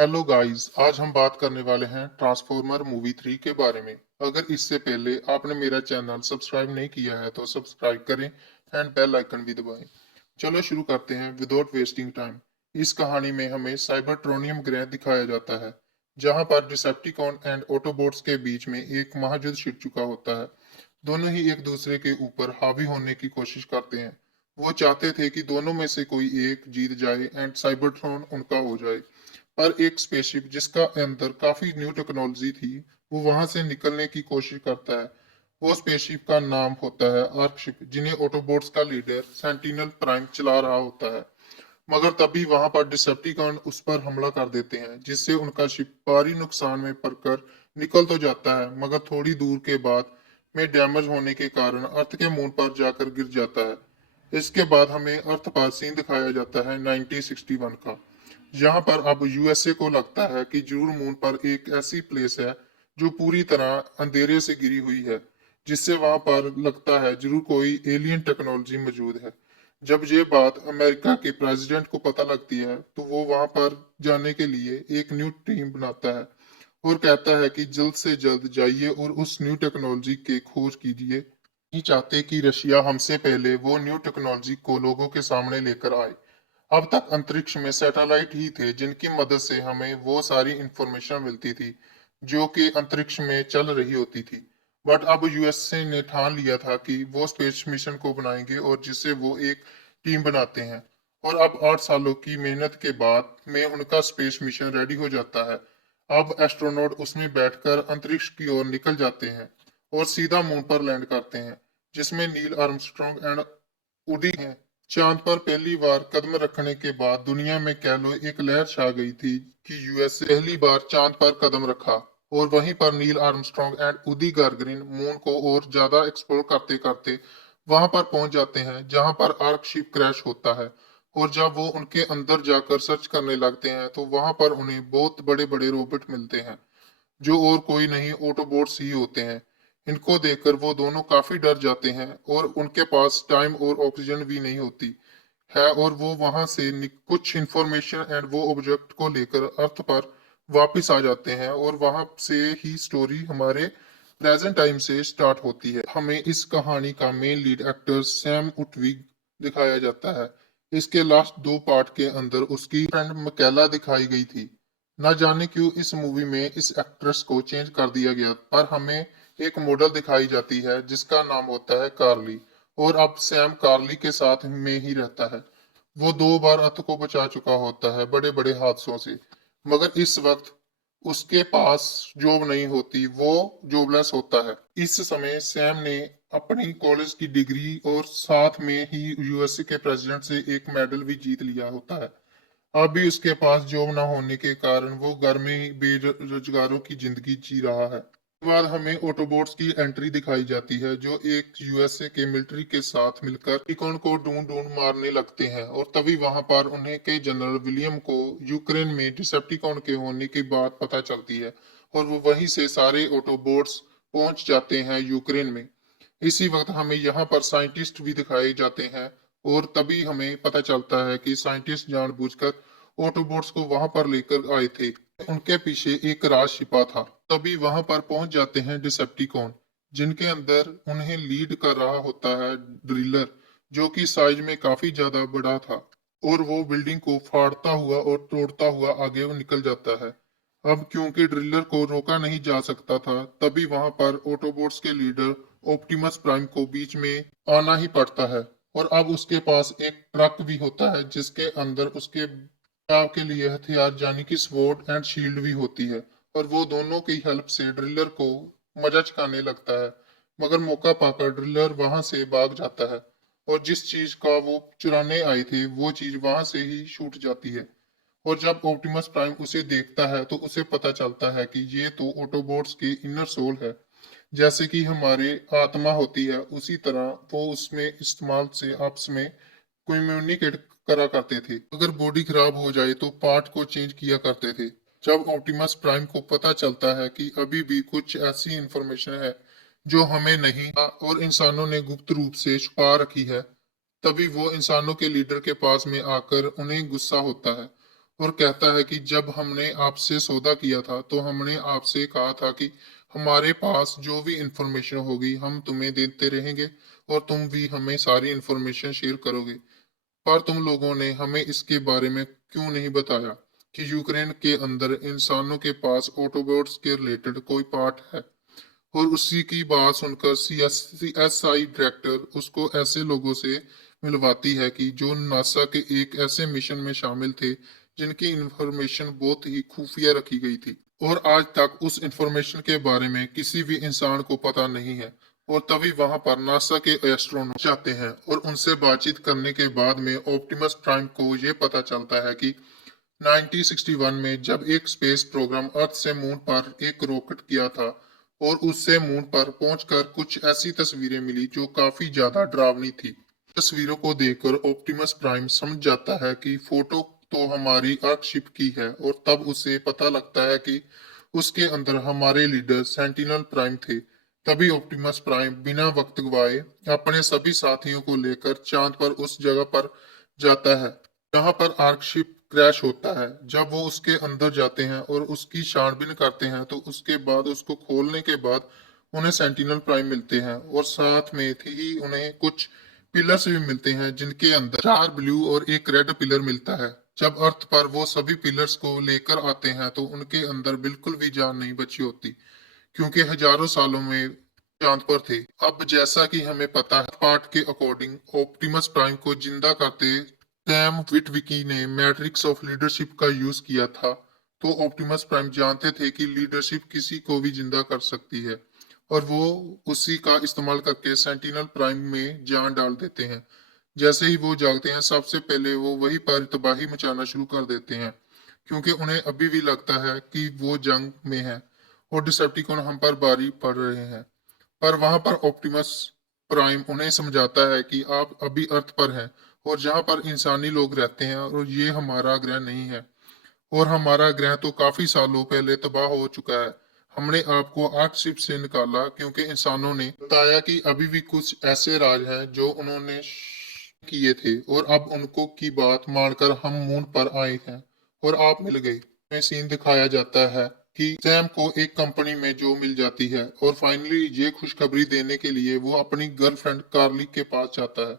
Hello guys, आज हम बात करने वाले हैं ट्रांसफॉर्मर मूवी 3 के बारे में। अगर इससे पहले आपने मेरा चैनल सब्सक्राइब नहीं किया है तो सब्सक्राइब करें एंड बेल आइकन भी दबाएं। चलो शुरू करते हैं विदाउट वेस्टिंग टाइम। इस कहानी में हमें साइबरट्रोनियम ग्रह दिखाया जाता है, जहां पर डिसेप्टिकॉन एंड ऑटोबॉट्स के बीच में एक महायुद्ध छिड़ चुका होता है। दोनों ही एक दूसरे के ऊपर हावी होने की कोशिश करते हैं। वो चाहते थे कि दोनों में से कोई एक जीत जाए एंड साइबरट्रॉन उनका हो जाए। पर एक स्पेसशिप जिसका अंदर काफी न्यू टेक्नोलॉजी थी, वो वहां से निकलने की कोशिश करता है। वो स्पेसशिप का नाम होता है आर्कशिप, जिन्हें ऑटोबॉट्स का लीडर सेंटिनल प्राइम चला रहा होता है। मगर तभी वहां पर डिसेप्टिकॉन उस पर हमला कर देते हैं, जिससे उनका शिप भारी नुकसान में पड़कर निकल तो जाता है, मगर थोड़ी दूर के बाद में डैमेज होने के कारण अर्थ के मून पर जाकर गिर जाता है। इसके बाद हमें अर्थ पर सीन दिखाया जाता है 1961 का। यहाँ पर अब यूएसए को लगता है कि जरूर मून पर एक ऐसी प्लेस है जो पूरी तरह अंधेरे से घिरी हुई है, जिससे वहां पर लगता है जरूर कोई एलियन टेक्नोलॉजी मौजूद है। जब ये बात अमेरिका के प्रेसिडेंट को पता लगती है, तो वो वहां पर जाने के लिए एक न्यू टीम बनाता है और कहता है कि जल्द से जल्द जाइए और उस न्यू टेक्नोलॉजी के खोज कीजिए। नहीं चाहते कि रशिया हमसे पहले वो न्यू टेक्नोलॉजी को लोगों के सामने लेकर आए। अब तक अंतरिक्ष में सैटेलाइट ही थे जिनकी मदद से हमें वो सारी इंफॉर्मेशन मिलती थी जो कि अंतरिक्ष में चल रही होती थी। बट अब यूएसए ने ठान लिया था कि वो स्पेस मिशन को बनाएंगे और जिससे वो एक टीम बनाते हैं। और अब 8 सालों की मेहनत के बाद में उनका स्पेस मिशन रेडी हो जाता है। अब एस्ट्रोनॉट उसमें बैठकर अंतरिक्ष की ओर निकल जाते हैं और सीधा मून पर लैंड करते हैं, जिसमें नील आर्मस्ट्रॉन्ग एंड उडी हैं। चांद पर पहली बार कदम रखने के बाद दुनिया में कह लो एक लहर छा गई थी कि यूएसए पहली बार चांद पर कदम रखा। और वहीं पर नील आर्मस्ट्रॉन्ग एंड उदी गार्गरिन मून को और ज्यादा एक्सप्लोर करते करते वहां पर पहुंच जाते हैं जहां पर आर्क शिप क्रैश होता है। और जब वो उनके अंदर जाकर सर्च करने लगते हैं तो वहां पर उन्हें बहुत बड़े बड़े रोबोट मिलते हैं, जो और कोई नहीं ऑटोबोट्स ही होते हैं। इनको देखकर वो दोनों काफी डर जाते हैं और उनके पास टाइम और ऑक्सीजन भी नहीं होती है, और वो वहां से कुछ इंफॉर्मेशन एंड वो ऑब्जेक्ट को लेकर अर्थ पर वापस आ जाते हैं। और वहां से ही स्टोरी हमारे प्रेजेंट टाइम से स्टार्ट होती है। हमें इस कहानी का मेन लीड एक्टर सैम उटविग दिखाया जाता है। इसके लास्ट 2 पार्ट के अंदर उसकी फ्रेंड मकैला दिखाई गई थी। न जाने क्यों इस मूवी में इस एक्ट्रेस को चेंज कर दिया गया, पर हमें एक मॉडल दिखाई जाती है जिसका नाम होता है कार्ली। और अब सैम कार्ली के साथ में ही रहता है। वो 2 बार अर्थ को बचा चुका होता है बड़े बड़े हादसों से, मगर इस वक्त उसके पास जॉब नहीं होती, वो जॉबलेस होता है। इस समय सैम ने अपनी कॉलेज की डिग्री और साथ में ही यूएसए के प्रेसिडेंट से एक मेडल भी जीत लिया होता है। अभी उसके पास जॉब ना होने के कारण वो घर में ही बेरोजगारों की जिंदगी जी रहा है। उसके बाद हमें ऑटोबोट्स की एंट्री दिखाई जाती है, जो एक यूएसए के मिलिट्री के साथ मिलकर टिकोन को ढूंढ ढूंढ मारने लगते हैं। और तभी वहां पर उन्हें के जनरल विलियम को यूक्रेन में डिसेप्टिकॉन के होने की बात पता चलती है, और वो वहीं से सारे ऑटोबोट्स पहुंच जाते हैं यूक्रेन में। इसी वक्त हमें यहाँ पर साइंटिस्ट भी दिखाए जाते हैं, और तभी हमें पता चलता है कि साइंटिस्ट जानबूझकर ऑटोबोट्स को वहां पर लेकर आए थे। उनके पीछे एक राज छिपा था। तभी वहां पर पहुंच जाते हैं डिसेप्टिकॉन, जिनके अंदर उन्हें लीड कर रहा होता है ड्रिलर, जो कि साइज में काफी ज्यादा बड़ा था। और वो बिल्डिंग को फाड़ता हुआ और तोड़ता हुआ आगे वो निकल जाता है। अब क्योंकि ड्रिलर को रोका नहीं जा सकता था, तभी वहां पर ऑटोबोट्स के लीडर ऑप्टिमस प्राइम को बीच में आना ही पड़ता है। और अब उसके पास एक ट्रक भी होता है जिसके अंदर उसके बचाव के लिए हथियार यानी कि स्वॉर्ड एंड शील्ड भी होती है। और वो दोनों की हेल्प से ड्रिलर को मजा चखाने लगता है, मगर मौका पाकर ड्रिलर वहां से भाग जाता है। और जिस चीज का वो चुराने आए थे वो चीज वहां से ही छूट जाती है। और जब ऑप्टिमस प्राइम उसे देखता है तो उसे पता चलता है कि ये तो ऑटोबोट्स की इनर सोल है। जैसे कि हमारे आत्मा होती है, उसी तरह वो उसमें इस्तेमाल से आपस में कम्युनिकेट करा करते थे। अगर बॉडी खराब हो जाए तो पार्ट को चेंज किया करते थे। जब ऑप्टिमस प्राइम को पता चलता है कि अभी भी कुछ ऐसी इंफॉर्मेशन है जो हमें नहीं और इंसानों ने गुप्त रूप से छुपा रखी है, तभी वो इंसानों के लीडर के पास में आकर उन्हें गुस्सा होता है। और कहता है कि जब हमने आपसे सौदा किया था तो हमने आपसे कहा था कि हमारे पास जो भी इंफॉर्मेशन होगी हम तुम्हें देते रहेंगे और तुम भी हमें सारी इंफॉर्मेशन शेयर करोगे। पर तुम लोगों ने हमें इसके बारे में क्यों नहीं बताया कि यूक्रेन के अंदर इंसानों के पास ऑटोबॉट्स के रिलेटेड कोई पार्ट है। और उसी की बात सुनकर सीएसआई डायरेक्टर उसको ऐसे लोगों से मिलवाती है कि जो नासा के एक ऐसे मिशन में शामिल थे जिनकी इंफॉर्मेशन बहुत ही खुफिया रखी गई थी और आज तक उस इंफॉर्मेशन के बारे में किसी भी इंसान को पता नहीं है। और तभी वहां पर नासा के एस्ट्रोनॉट जाते हैं और उनसे बातचीत करने के बाद में ऑप्टिमस प्राइम को ये पता चलता है कि 1961 में जब एक स्पेस प्रोग्राम अर्थ से मून पर एक रॉकेट किया था और उससे मून पर पहुंचकर कुछ ऐसी तस्वीरें मिली जो काफी ज्यादा डरावनी थी। तस्वीरों को देखकर ऑप्टिमस प्राइम समझ जाता है कि फोटो तो हमारी अर्कशिप की है और तब उसे पता लगता है कि उसके अंदर हमारे लीडर सेंटिनल प्राइम थे। तभी ऑप्टिमस प्राइम बिना वक्त गवाए अपने सभी साथियों को लेकर चांद पर उस जगह पर जाता है जहां पर आर्कशिप क्रैश होता है। जब वो उसके अंदर जाते हैं और उसकी छानबीन करते हैं तो उसके बाद उसको खोलने के बाद उन्हें सेंटिनल प्राइम मिलते हैं और साथ में ही उन्हें कुछ पिलर्स भी मिलते हैं जिनके अंदर 4 ब्लू और एक रेड पिलर मिलता है। जब अर्थ पर वो सभी पिलर्स को लेकर आते हैं तो उनके अंदर बिल्कुल भी जान नहीं बची होती क्योंकि हजारों सालों में चांद पर थे। अब जैसा कि हमें पता है पार्ट के अकॉर्डिंग ऑप्टिमस प्राइम को जिंदा करते सैम विटविकी ने मैट्रिक्स ऑफ लीडरशिप का यूज किया था। तो ऑप्टिमस प्राइम जानते थे कि लीडरशिप किसी को भी जिंदा कर सकती है और वो उसी का इस्तेमाल करके सेंटिनल प्राइम में जान डाल देते हैं। जैसे ही वो जागते हैं सबसे पहले वो वही पर तबाही मचाना शुरू कर देते हैं क्योंकि उन्हें अभी भी लगता है कि वो जंग में है और डिसेप्टिकॉन हम पर भारी पड़ रहे हैं। पर वहां पर ऑप्टिमस प्राइम उन्हें समझाता है कि आप अभी अर्थ पर हैं और जहां पर इंसानी लोग रहते हैं और ये हमारा ग्रह नहीं है और हमारा ग्रह तो काफी सालों पहले तबाह हो चुका है। हमने आपको आर्कशिप से निकाला क्योंकि इंसानों ने बताया कि अभी भी कुछ ऐसे राज हैं जो उन्होंने किए थे और अब उनको की बात मानकर हम मून पर आए हैं और आप मिल गए। में सीन दिखाया जाता है कि सैम को एक कंपनी में जॉब मिल जाती है और फाइनली ये खुशखबरी देने के लिए वो अपनी गर्लफ्रेंड कार्ली के पास जाता है।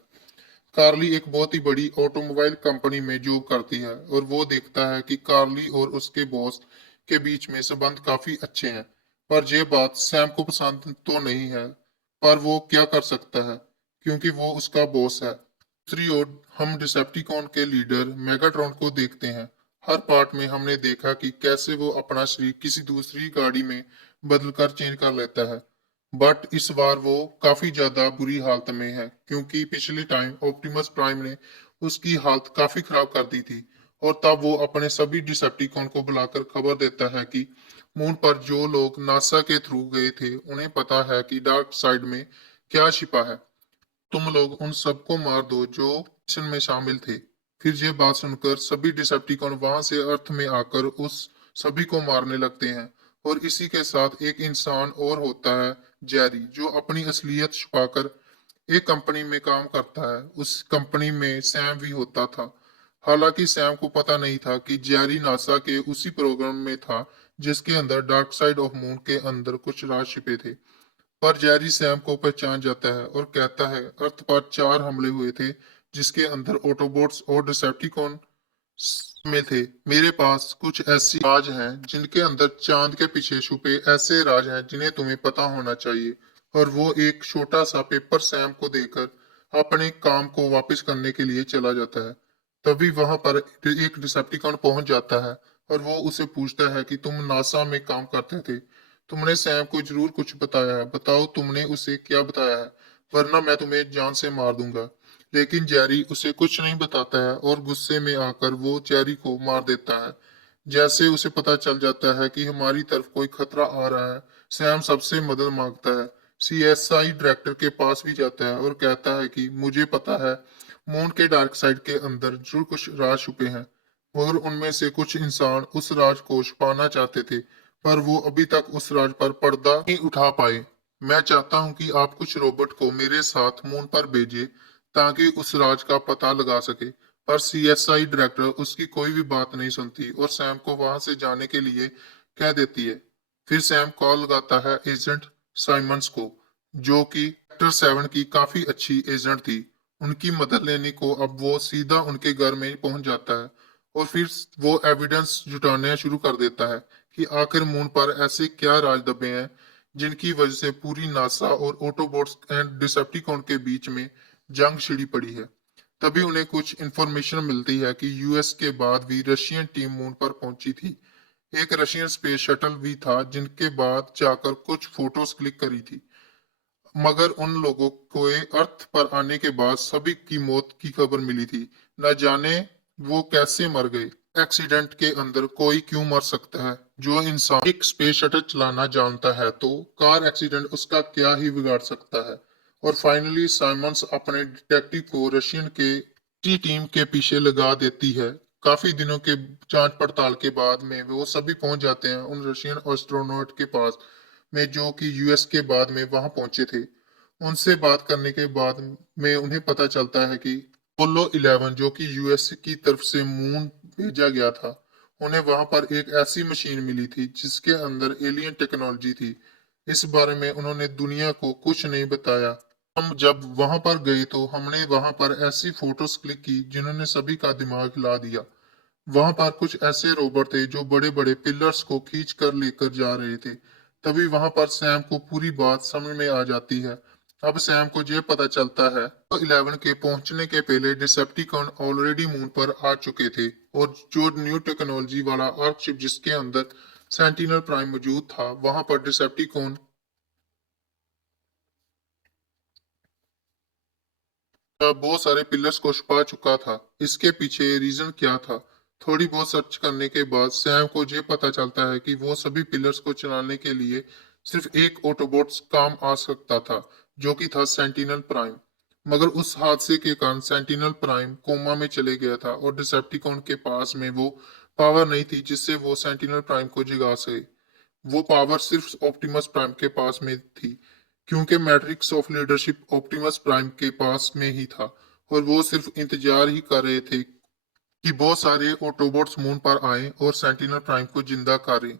कार्ली एक बहुत ही बड़ी ऑटोमोबाइल कंपनी में जॉब करती है और वो देखता है कि कार्ली और उसके बॉस के बीच में संबंध काफी अच्छे हैं। पर यह बात सैम को पसंद तो नहीं है, पर वो क्या कर सकता है क्योंकि वो उसका बॉस है। दूसरी ओर हम डिसेप्टिकॉन के लीडर मेगाट्रॉन को देखते हैं। हर पार्ट में हमने देखा कि कैसे वो अपना शरीर किसी दूसरी गाड़ी में बदलकर चेंज कर लेता है। बट इस बार वो काफी ज्यादा बुरी हालत में है क्योंकि पिछले टाइम ऑप्टिमस प्राइम ने उसकी हालत काफी खराब कर दी थी और तब वो अपने सभी डिसेप्टिकॉन को बुलाकर खबर देता है कि मून पर जो लोग नासा के थ्रू गए थे उन्हें पता है कि डार्क साइड में क्या छिपा है। तुम लोग उन सबको मार दो जो मिशन में शामिल थे। फिर ये बात सुनकर सभी डिसेप्टिकॉन वहां से अर्थ में आकर उस सभी को मारने लगते हैं और इसी के साथ एक इंसान और होता है, जेरी, जो अपनी असलियत छुपाकर एक कंपनी में काम करता है। उस कंपनी में सैम भी होता था। हालांकि सैम को पता नहीं था कि जेरी नासा के उसी प्रोग्राम में था जिसके अंदर डार्क साइड ऑफ मून के अंदर कुछ राज छिपे थे। पर जेरी सैम को पहचान जाता है और कहता है अर्थ पर 4 हमले हुए थे जिसके अंदर ऑटोबॉट्स और डिसेप्टिकॉन में थे। मेरे पास कुछ ऐसी राज हैं जिनके अंदर चांद के पीछे छुपे ऐसे राज हैं जिन्हें तुम्हें पता होना चाहिए। और वो एक छोटा सा पेपर सैम को देकर अपने काम को वापस करने के लिए चला जाता है। तभी वहां पर एक डिसेप्टिकॉन पहुंच जाता है और वो उसे पूछता है कि तुम नासा में काम करते थे, तुमने सैम को जरूर कुछ बताया है, बताओ तुमने उसे क्या बताया है, वरना मैं तुम्हें जान से मार दूंगा। लेकिन जेरी उसे कुछ नहीं बताता है और गुस्से में आकर वो जेरी को मार देता है। जैसे उसे पता चल जाता है कि हमारी तरफ कोई खतरा आ रहा है, सैम सबसे मदद मांगता है। सीएसआई डायरेक्टर के पास भी जाता है और कहता है कि मुझे पता है मून के डार्क साइड के अंदर जरूर कुछ राज छुपे हैं मगर उनमें से कुछ इंसान उस राज को छुपाना चाहते थे पर वो अभी तक उस राज पर पर्दा नहीं उठा पाए। मैं चाहता हूं कि आप कुछ रोबोट को मेरे साथ मून पर भेजें ताकि उस राज का पता लगा सके, पर सीएसआई डायरेक्टर उसकी कोई भी बात नहीं सुनती और सैम को वहां से जाने के लिए कह देती है। फिर सैम कॉल लगाता है एजेंट साइमंड्स को, जो कि सेक्टर 7 की काफी अच्छी एजेंट थी। उनकी मदद लेने को अब वो सीधा उनके घर में पहुंच जाता है और फिर वो एविडेंस जुटाना शुरू कर देता है कि आखिर मून पर ऐसे क्या राज दबे हैं जिनकी वजह से पूरी नासा और ऑटोबॉट्स एंड डिसेप्टिकॉन के बीच में जंग छिड़ी पड़ी है। तभी उन्हें कुछ इंफॉर्मेशन मिलती है कि यूएस के बाद भी रशियन टीम मून पर पहुंची थी। एक रशियन स्पेस शटल भी था जिनके बाद जाकर कुछ फोटोज क्लिक करी थी, मगर उन लोगों को अर्थ पर आने के बाद सभी की मौत की खबर मिली थी। न जाने वो कैसे मर गए। एक्सीडेंट के अंदर कोई क्यों मर सकता है? जो इंसान एक स्पेस शटल चलाना जानता है तो कार एक्सीडेंट उसका क्या ही बिगाड़ सकता है। और फाइनली साइमंस अपने डिटेक्टिव को रशियन के की टीम के पीछे लगा देती है। काफी दिनों के जांच पड़ताल के बाद में वो सभी पहुंच जाते हैं उन रशियन एस्ट्रोनॉट के पास में जो कि यूएस के बाद में वहां पहुंचे थे। उनसे बात करने के बाद में उन्हें पता चलता है कि अपोलो 11 जो कि यूएस की तरफ से मून भेजा गया था, उन्हें वहां पर एक ऐसी मशीन मिली थी जिसके अंदर एलियन टेक्नोलॉजी थी। इस बारे में उन्होंने दुनिया को कुछ नहीं बताया। हम जब वहां पर गए तो हमने वहां पर ऐसी फोटोज क्लिक की जिन्होंने सभी का दिमाग हिला दिया। वहां पर कुछ ऐसे रोबोट थे जो बड़े बड़े पिलर्स को खींच कर लेकर जा रहे थे। तभी वहां पर सैम को पूरी बात समझ में आ जाती है। अब सैम को ये पता चलता है तो 11 के पहुंचने के पहले डिसेप्टिकॉन ऑलरेडी मून पर आ चुके थे और जो न्यू टेक्नोलॉजी वाला आर्कशिप जिसके अंदर सेंटिनल प्राइम मौजूद था, वहां पर डिसेप्टिकॉन बहुत सारे पिलर्स को छुपा चुका था। इसके पीछे रीजन क्या था? थोड़ी बहुत सर्च करने के बाद सैम को ये पता चलता है कि वो सभी पिलर्स को चलाने के लिए सिर्फ एक ऑटोबॉट काम आ सकता था, जो कि था सेंटिनल प्राइम। मगर उस हादसे के कारण सेंटिनल प्राइम कोमा में चले गया था और डिसेप्टिकॉन के पास में वो पावर नहीं थी जिससे वो सेंटिनल प्राइम को जगा सके। वो पावर सिर्फ ऑप्टिमस प्राइम के पास में थी, क्योंकि matrix of leadership Optimus prime के पास में ही था और वो सिर्फ इंतजार ही कर रहे थे कि बहुत सारे ऑटोबॉट्स मून पर आए और सेंटिनल प्राइम को जिंदा करें।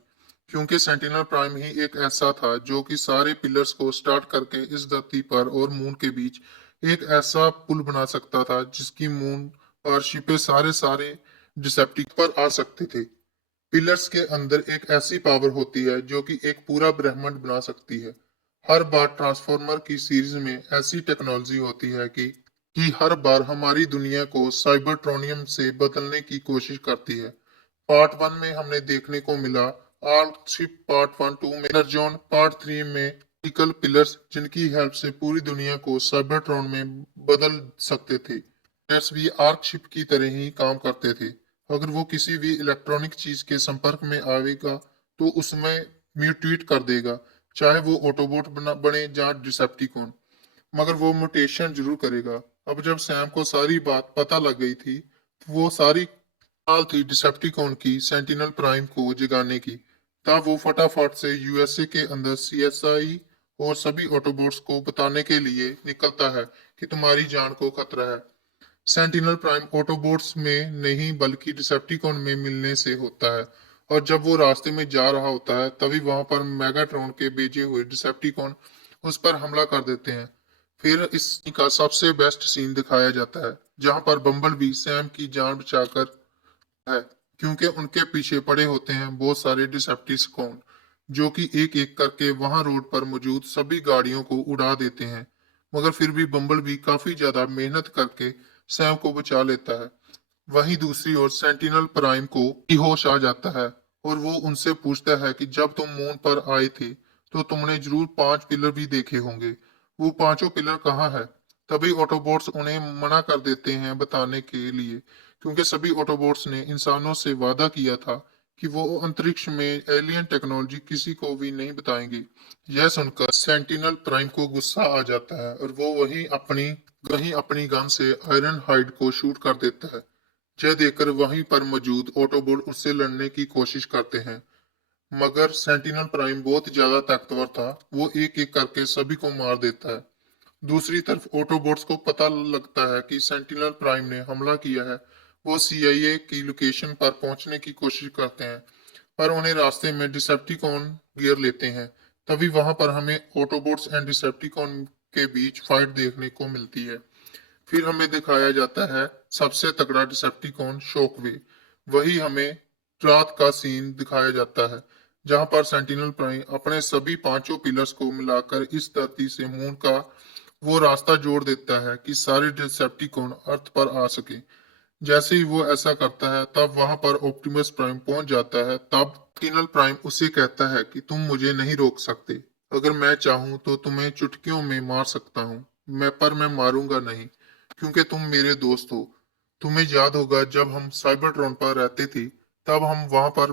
क्योंकि सेंटिनल प्राइम ही एक ऐसा था जो कि सारे पिलर्स को स्टार्ट करके इस धरती पर और मून के बीच एक ऐसा पुल बना सकता था जिसकी मून पर शिपें सारे सारे डिसेप्टिक पर आ सकते थे। पिलर्स के अंदर एक ऐसी पावर होती है जो कि एक पूरा ब्रह्मांड बना सकती है। हर बार ट्रांसफॉर्मर की सीरीज में ऐसी टेक्नोलॉजी होती है कि हर बार हमारी दुनिया को साइबरट्रोनियम से बदलने की कोशिश करती है। पार्ट 1 में हमने देखने को मिला आर्कशिप, पार्ट 1 2 में एनर्जॉन, पार्ट 3 में फिजिकल पिलर्स जिनकी हेल्प से पूरी दुनिया को साइबरट्रॉन में बदल सकते थे। पिलर्स भी आर्कशिप की तरह ही काम करते थे। अगर वो किसी भी इलेक्ट्रॉनिक चीज के संपर्क में आएगा तो उसमें म्यूटेट कर देगा, चाहे वो ऑटोबॉट बने या डिसेप्टिकॉन, मगर वो म्यूटेशन जरूर करेगा। अब जब सैम को सारी बात पता लग गई थी तो वो सारी चाल थी डिसेप्टिकॉन की सेंटिनल प्राइम को जगाने की। तब वो फटाफट से यूएसए के अंदर सीएसआई और सभी ऑटोबॉट्स को बताने के लिए निकलता है कि तुम्हारी जान को खतरा है। सेंटिनल प्राइम ऑटोबॉट्स में नहीं बल्कि डिसेप्टिकॉन में मिलने से होता है। और जब वो रास्ते में जा रहा होता है तभी वहां पर मेगाट्रॉन के भेजे हुए डिसेप्टिकॉन उस पर हमला कर देते हैं। फिर इसका सबसे बेस्ट सीन दिखाया जाता है जहां पर बम्बल भी सैम की जान बचाकर है, क्योंकि उनके पीछे पड़े होते हैं बहुत सारे डिसेप्टिकॉन जो कि एक एक करके वहां रोड पर मौजूद सभी गाड़ियों को उड़ा देते हैं। मगर फिर भी बम्बल भी काफी ज्यादा मेहनत करके सैम को बचा लेता है। वहीं दूसरी ओर सेंटिनल प्राइम को भी होश आ जाता है और वो उनसे पूछता है कि जब तुम मून पर आए थे तो तुमने जरूर 5 पिलर भी देखे होंगे, वो पांचों पिलर कहाँ है? तभी ऑटोबॉट्स उन्हें मना कर देते हैं बताने के लिए, क्योंकि सभी ऑटोबॉट्स ने इंसानों से वादा किया था कि वो अंतरिक्ष में एलियन टेक्नोलॉजी किसी को भी नहीं बताएंगे। यह सुनकर सेंटिनल प्राइम को गुस्सा आ जाता है और वो वहीं अपनी गन से आयरन हाइड को शूट कर देता है। यह देखकर वहीं पर मौजूद ऑटोबॉट उससे लड़ने की कोशिश करते हैं, मगर सेंटिनल प्राइम बहुत ज्यादा ताकतवर था, वो एक एक करके सभी को मार देता है। दूसरी तरफ ऑटोबॉट्स को पता लगता है कि सेंटिनल प्राइम ने हमला किया है, वो CIA की लोकेशन पर पहुंचने की कोशिश करते हैं, पर उन्हें रास्ते में डिसेप्टिकॉन घेर लेते हैं। तभी वहां पर हमें ऑटोबोट्स एंड डिसेप्टिकॉन के बीच फाइट देखने को मिलती है। फिर हमें दिखाया जाता है सबसे तगड़ा डिसेप्टिकॉन शॉकवेव। वही हमें रात का सीन दिखाया जाता है, जहां पर सेंटिनल प्राइम अपने सभी पांचों पिलर्स को मिलाकर इस धरती से मून का वो रास्ता जोड़ देता है कि सारे डिसेप्टिकॉन अर्थ पर आ सके। जैसे ही वो ऐसा करता है तब वहां पर ऑप्टिमस प्राइम पहुंच जाता है। तब सेंटिनल प्राइम उसे कहता है कि तुम मुझे नहीं रोक सकते। अगर मैं चाहूं तो तुम्हें चुटकियों में मार सकता हूं, मैं मारूंगा नहीं, क्योंकि तुम मेरे दोस्त हो। तुम्हें याद होगा जब हम साइबरट्रॉन पर रहते थे, तब हम वहां पर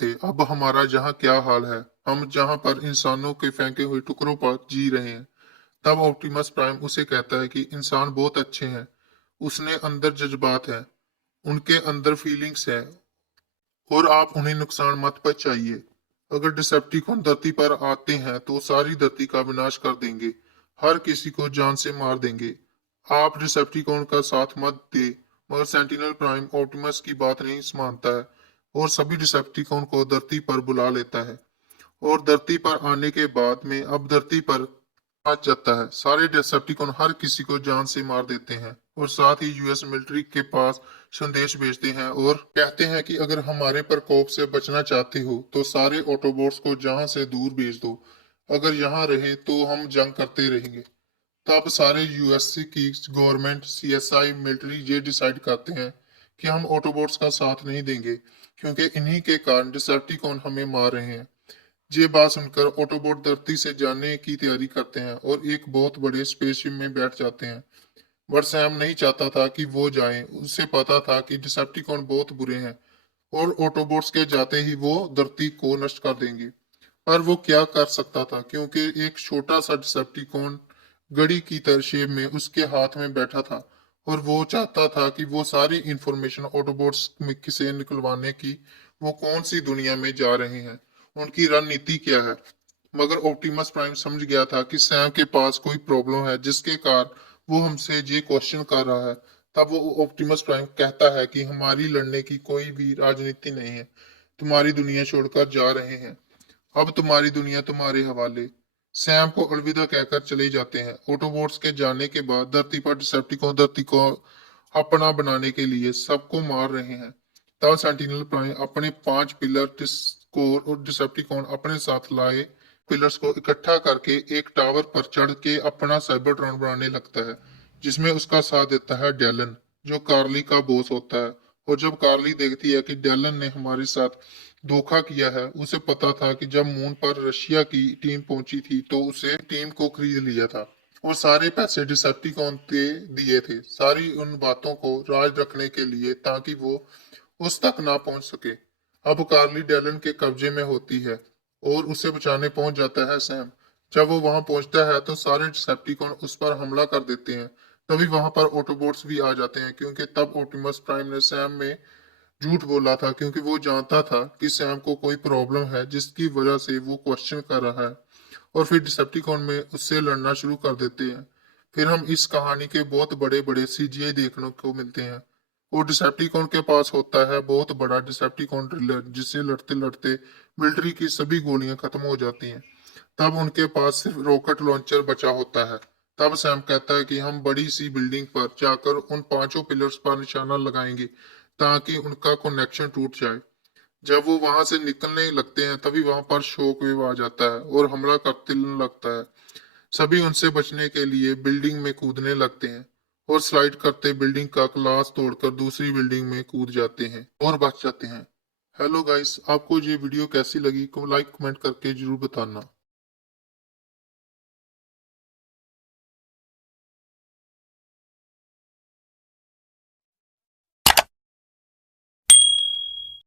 थे। अब हमारा जहाँ क्या हाल है, हम जहाँ पर इंसानों के फेंके हुए टुकड़ों पर जी रहे हैं। तब ऑप्टिमस प्राइम उसे कहता है कि इंसान बहुत अच्छे हैं, उसने अंदर जज्बात हैं, उनके अंदर फीलिंग्स है, और आप उन्हें नुकसान मत पहुंचाइए। अगर डिसेप्टिकॉन धरती पर आते हैं तो सारी धरती का विनाश कर देंगे, हर किसी को जान से मार देंगे। आप डिसेप्टिकॉन का साथ मत दे। मगर सेंटिनल प्राइम ऑप्टिमस की बात नहीं मानता है और सभी डिसेप्टिकॉन को धरती पर बुला लेता है। और धरती पर आने के बाद में अब धरती पर आ जाता है। सारे डिसेप्टिकॉन हर किसी को जान से मार देते हैं और साथ ही यूएस मिलिट्री के पास संदेश भेजते हैं और कहते हैं कि अगर हमारे प्रकोप से बचना चाहते हो तो सारे ऑटोबोट्स को जहां से दूर भेज दो। अगर यहाँ रहे तो हम जंग करते रहेंगे। तब सारे यूएससी की गवर्नमेंट, सीएसआई, मिलिट्री ये डिसाइड करते हैं कि हम ऑटोबोट्स का साथ नहीं देंगे, क्योंकि इन्हीं के कारण डिसेप्टिकॉन हमें मार रहे हैं। ये बात सुनकर ऑटोबोट धरती से जाने की तैयारी करते हैं और एक बहुत बड़े स्पेसशिप में बैठ जाते हैं। बट सैम नहीं चाहता था कि वो जाएं। उसे पता था कि डिसेप्टिकॉन बहुत बुरे हैं और ऑटोबोट्स के जाते ही वो धरती को नष्ट कर देंगे। पर वो क्या कर सकता था, क्योंकि एक छोटा सा डिसेप्टिकॉन घड़ी की तरह शेप में उसके हाथ में बैठा था और वो चाहता था कि वो सारी इंफॉर्मेशन ऑटोबोट्स में से निकलवाने की वो कौन सी दुनिया में जा रहे हैं, उनकी रणनीति क्या है। मगर ऑप्टिमस प्राइम समझ गया था कि सैम के पास कोई प्रॉब्लम है जिसके कारण वो हमसे ये क्वेश्चन कर रहा है। तब वो ऑप्टिमस प्राइम कहता है कि हमारी लड़ने की कोई भी राजनीति नहीं है, तुम्हारी दुनिया छोड़कर जा रहे हैं, अब तुम्हारी दुनिया तुम्हारे हवाले। सैम को अलविदा कहकर चले जाते हैं। ऑटोबोट्स के जाने के बाद धरती पर डिसेप्टिकॉन धरती को अपना बनाने के लिए सबको मार रहे हैं। तब सेंटिनल प्राइम अपने 5 पिलर डिस्कोर और डिसेप्टिकॉन अपने साथ लाए पिलर्स को इकट्ठा करके एक टावर पर चढ़ के अपना साइबरट्रॉन बनाने लगता है, जिसमें उसका साथ देता है डेलन, जो कार्ली का बॉस होता है। और जब कार्ली देखती है कि डेलन ने हमारे साथ धोखा किया है, उसे पता था कि जब मून पर रशिया की टीम पहुंची थी तो उसे टीम को खरीद लिया था और सारे पैसे डिसेप्टिकॉन के दिए थे, सारी उन बातों को राज रखने के लिए, ताकि वो उस तक ना पहुंच सके। अब कार्ली डेलन के कब्जे में होती है और उसे बचाने पहुंच जाता है सैम। जब वो वहां पहुंचता है तो सारे डिसेप्टिकॉन उस पर हमला कर देते हैं। तभी वहां पर ऑटोबोट्स भी आ जाते हैं, क्योंकि तब ऑप्टिमस प्राइम ने सैम में झूठ बोला था, क्योंकि वो जानता था कि सैम को कोई प्रॉब्लम है जिसकी वजह से वो क्वेश्चन कर रहा है। और फिर डिसेप्टिकॉन में उससे लड़ना शुरू कर देते हैं। फिर हम इस कहानी के बहुत बड़े बड़े सीजीआई देखने को मिलते हैं और डिसेप्टिकॉन के पास होता है बहुत बड़ा डिसेप्टिकॉन ड्रिलर, जिससे लड़ते लड़ते मिलिट्री की सभी गोलियां खत्म हो जाती हैं। तब उनके पास सिर्फ रॉकेट लॉन्चर बचा होता है। तब सैम कहता है कि हम बड़ी सी बिल्डिंग पर जाकर उन पांचों पिलर्स पर निशाना लगाएंगे ताकि उनका कनेक्शन टूट जाए। जब वो वहां से निकलने लगते हैं तभी वहां पर शॉक वेव आ जाता है और हमला करते लगता है। सभी उनसे बचने के लिए बिल्डिंग में कूदने लगते हैं और स्लाइड करते बिल्डिंग का ग्लास तोड़कर दूसरी बिल्डिंग में कूद जाते हैं और बच जाते हैं। हेलो गाइस, आपको ये वीडियो कैसी लगी को लाइक कमेंट करके जरूर बताना।